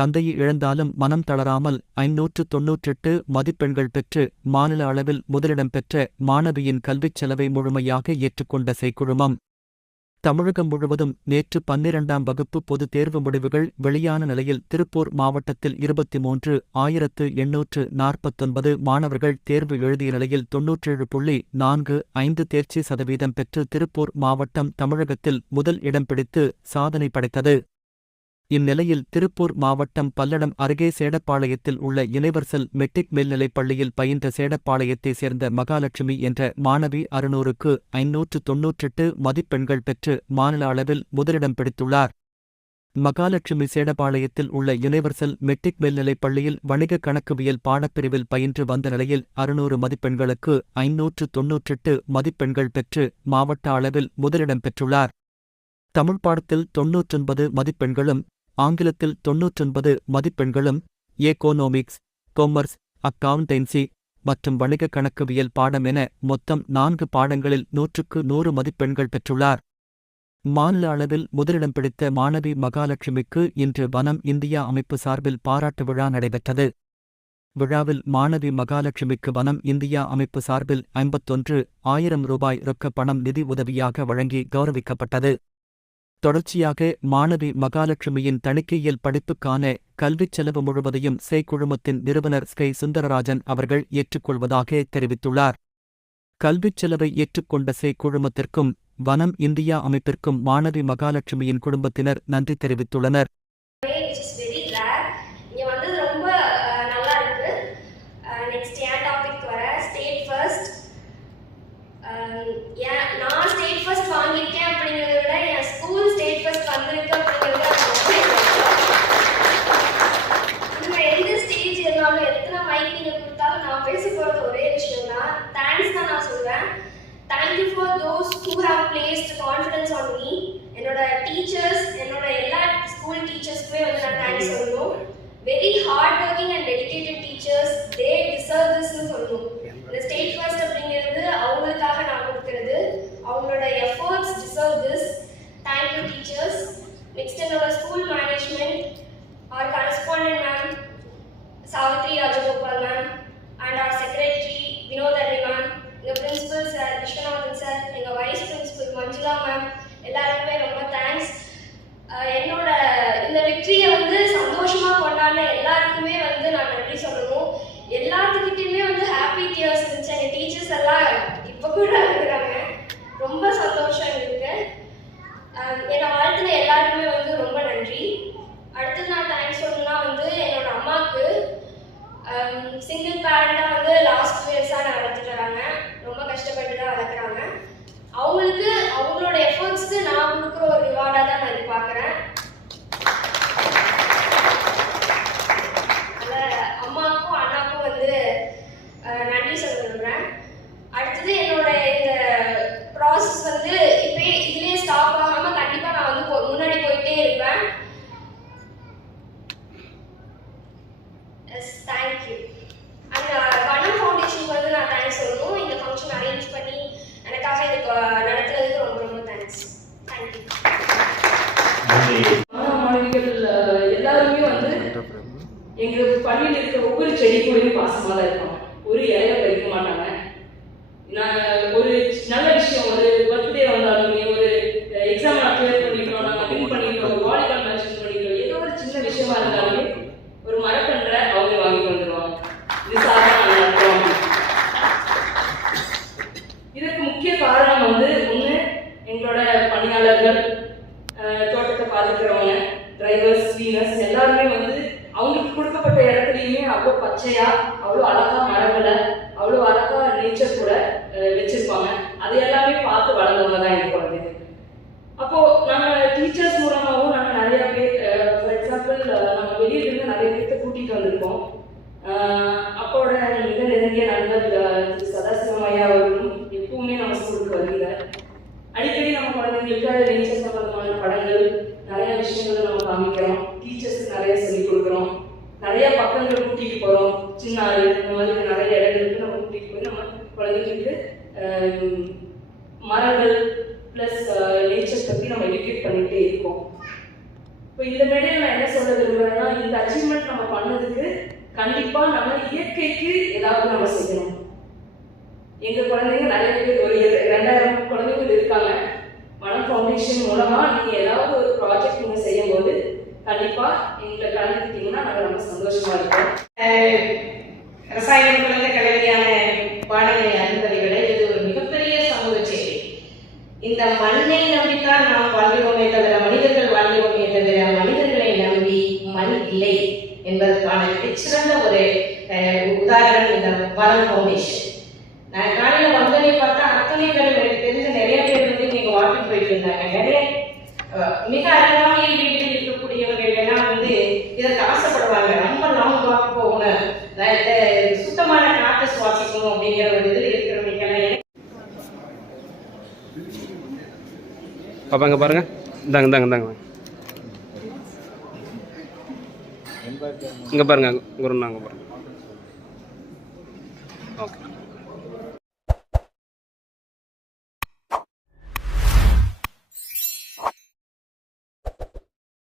தந்தையை இழந்தாலும் மனம் தளராமல் ஐநூற்று தொன்னூற்றெட்டு மதிப்பெண்கள் பெற்று மாநில அளவில் முதலிடம் பெற்ற மாணவியின் கல்விச் செலவை முழுமையாக ஏற்றுக்கொண்ட செய்குழுமம். தமிழகம் முழுவதும் நேற்று பன்னிரண்டாம் வகுப்பு பொதுத் தேர்வு முடிவுகள் வெளியான நிலையில் திருப்பூர் மாவட்டத்தில் இருபத்தி மூன்று ஆயிரத்து எண்ணூற்று நாற்பத்தொன்பது மாணவர்கள் தேர்வு எழுதிய நிலையில் தொன்னூற்றேழு புள்ளி நான்கு ஐந்து தேர்ச்சி சதவீதம் பெற்று திருப்பூர் மாவட்டம் தமிழகத்தில் முதல் இடம் பிடித்து சாதனை படைத்தது. இந்நிலையில் திருப்பூர் மாவட்டம் பல்லடம் அருகே சேடப்பாளையத்தில் உள்ள யுனிவர்சல் மெட்ரிக் மேல்நிலைப் பள்ளியில் பயின்ற சேடப்பாளையத்தைச் சேர்ந்த மகாலட்சுமி என்ற மாணவி அறுநூறுக்கு ஐநூற்று தொன்னூற்றெட்டு மதிப்பெண்கள் பெற்று மாநில அளவில் முதலிடம் பிடித்துள்ளார். மகாலட்சுமி சேடபாளையத்தில் உள்ள யுனிவர்சல் மெட்ரிக் மேல்நிலைப் பள்ளியில் வணிக கணக்குவியல் பாடப்பிரிவில் பயின்று வந்த நிலையில் அறுநூறு மதிப்பெண்களுக்கு ஐநூற்று தொன்னூற்றெட்டு மதிப்பெண்கள் பெற்று மாவட்ட அளவில் முதலிடம் பெற்றுள்ளார். தமிழ் பாடத்தில் தொன்னூற்றொன்பது மதிப்பெண்களும் ஆங்கிலத்தில் தொன்னூற்றொன்பது மதிப்பெண்களும் ஏகோனோமிக்ஸ் கொமர்ஸ் அக்கவுண்டன்சி மற்றும் வணிக கணக்குவியல் பாடம் என மொத்தம் நான்கு பாடங்களில் நூற்றுக்கு நூறு மதிப்பெண்கள் பெற்றுள்ளார். மாநில அளவில் முதலிடம் பிடித்த மாணவி மகாலட்சுமிக்கு இன்று வனம் இந்தியா அமைப்பு சார்பில் பாராட்டு விழா நடைபெற்றது. விழாவில் மாணவி மகாலட்சுமிக்கு வனம் இந்தியா அமைப்பு சார்பில் ஐம்பத்தொன்று ஆயிரம் ரூபாய் ரொக்க பணம் நிதி உதவியாக வழங்கி கௌரவிக்கப்பட்டது. தொடர்ச்சியாக மாணவி மகாலட்சுமியின் தணிக்கையில் படிப்புக்கான கல்விச் செலவு முழுவதையும் சே குழுமத்தின் நிறுவனர் ஸ்கை சுந்தரராஜன் அவர்கள் ஏற்றுக்கொள்வதாக தெரிவித்துள்ளார். கல்விச் செலவை ஏற்றுக்கொண்ட சே குழுமத்திற்கும் வனம் இந்தியா அமைப்பிற்கும் மாணவி மகாலட்சுமியின் குடும்பத்தினர் நன்றி தெரிவித்துள்ளனர். thank you for those who have placed confidence on me என்னோட டீச்சர்ஸ் என்னோட எல்லா ஸ்கூல் டீச்சர்ஸ்க்குமே வந்து நான் தேங்க்ஸ் சொல்லணும் வெரி ஹார்ட் ஒர்க்கிங் அண்ட் அவங்களுக்கு அவங்களோட எஃபர்ட்ஸ்க்கு நான் கொடுக்குற ஒரு ரிவார்டாக தான் நான் இது பார்க்குறேன் எல்லாருமே வந்து எங்க பள்ளியில் இருக்கிற ஒவ்வொரு செடி கூடயும் பாசமாக தான் இருப்பாங்க ஒரு இலையை பறிக்க மாட்டாங்க. நான் கொடுக்கப்பட்ட இடத்துலையுமே அவ்வளோ பச்சையா அவ்வளோ அழகா மரங்களை அவ்வளோ அழகா நேச்சர் கூட வச்சிருப்பாங்க. அதை எல்லாமே பார்த்து வளர்ந்தவங்க தான் எனக்கு குழந்தைங்க அப்போ நம்ம டீச்சர்ஸ் மூலமாகவும் நம்ம நிறைய பேர் ஃபார் எக்ஸாம்பிள் நம்ம வெளியில இருந்து நிறைய பேர்த்த கூட்டிட்டு வந்திருக்கோம். அப்போட மிக நெருங்கிய நண்பர் அஹ், சதாசிவம் ஐயா அவர்களும் எப்பவுமே நம்ம ஸ்கூலுக்கு வருகிற அடிக்கடி நம்ம குழந்தைங்களுக்கு நேச்சர் சம்பந்தமான படங்கள் நிறைய விஷயங்கள் நம்ம காமிக்கிறோம் டீச்சர்ஸ் நிறைய சொல்லி பக்கங்கள் கூட்டிட்டு போகிறோம் சின்ன ஆறு இந்த மாதிரி நிறைய இடங்களுக்கு நம்ம கூட்டிட்டு போய் நம்ம குழந்தைங்களுக்கு மரங்கள் ப்ளஸ் நேச்சர் பற்றி நம்ம எஜுகேட் பண்ணிகிட்டே இருக்கோம். இப்போ இந்த மேடையில் நான் என்ன சொல்ல விரும்புறேன்னா இந்த அச்சீவ்மெண்ட் நம்ம பண்ணதுக்கு கண்டிப்பாக நம்ம இயற்கைக்கு ஏதாவது நம்ம செய்யணும். எங்கள் குழந்தைங்க நிறைய பேர் ஒரு ரெண்டாயிரம் குழந்தைகள் இருக்காங்க. மனம் ஃபவுண்டேஷன் மூலமாக நீங்கள் ஏதாவது ஒரு ப்ராஜெக்ட் நீங்கள் செய்யும்போது கண்டிப்பா எங்களை கலந்துக்கிட்டீங்கன்னா நாங்கள் ரொம்ப சந்தோஷமா இருக்கோம் ரசாயனம் கலந்த கலவையான பாடங்களை அறிந்ததை இது ஒரு மிகப்பெரிய சமூக செய்தி இந்த மண்ணை நம்பித்தான் நாம் வாழ்கிறோமே தவிர மனிதர்கள் வாழ்கிறோமே தவிர மனிதர்களை நம்பி மண் இல்லை என்பதற்கான மிகச்சிறந்த ஒரு அஹ், உதாரணம் இந்த வரம் ஃபவுண்டேஷன் நான் காலையில வந்ததை பார்த்தா அத்தனை பேர் எனக்கு தெரிஞ்ச நிறைய பேர் வந்து நீங்க வாக்கிங் போயிட்டு இருந்தாங்க. நிறைய அஹ், மிக அருகாமையில் வீட்டில் எல்லாம் வந்து இதற்கு ஆசைப்படுவாங்க நம்ம லாங் வாக் போகணும். சுத்தமான காற்றை சுவாசிக்கணும் அப்படிங்கிற ஒரு இதில் இருக்கிறவங்களுக்கெல்லாம் பாப்பா பாருங்க. இந்தாங்க இந்தாங்க இந்தாங்க. இங்கே பாருங்க குருண்ணா அங்கே பாருங்க. ஓகே.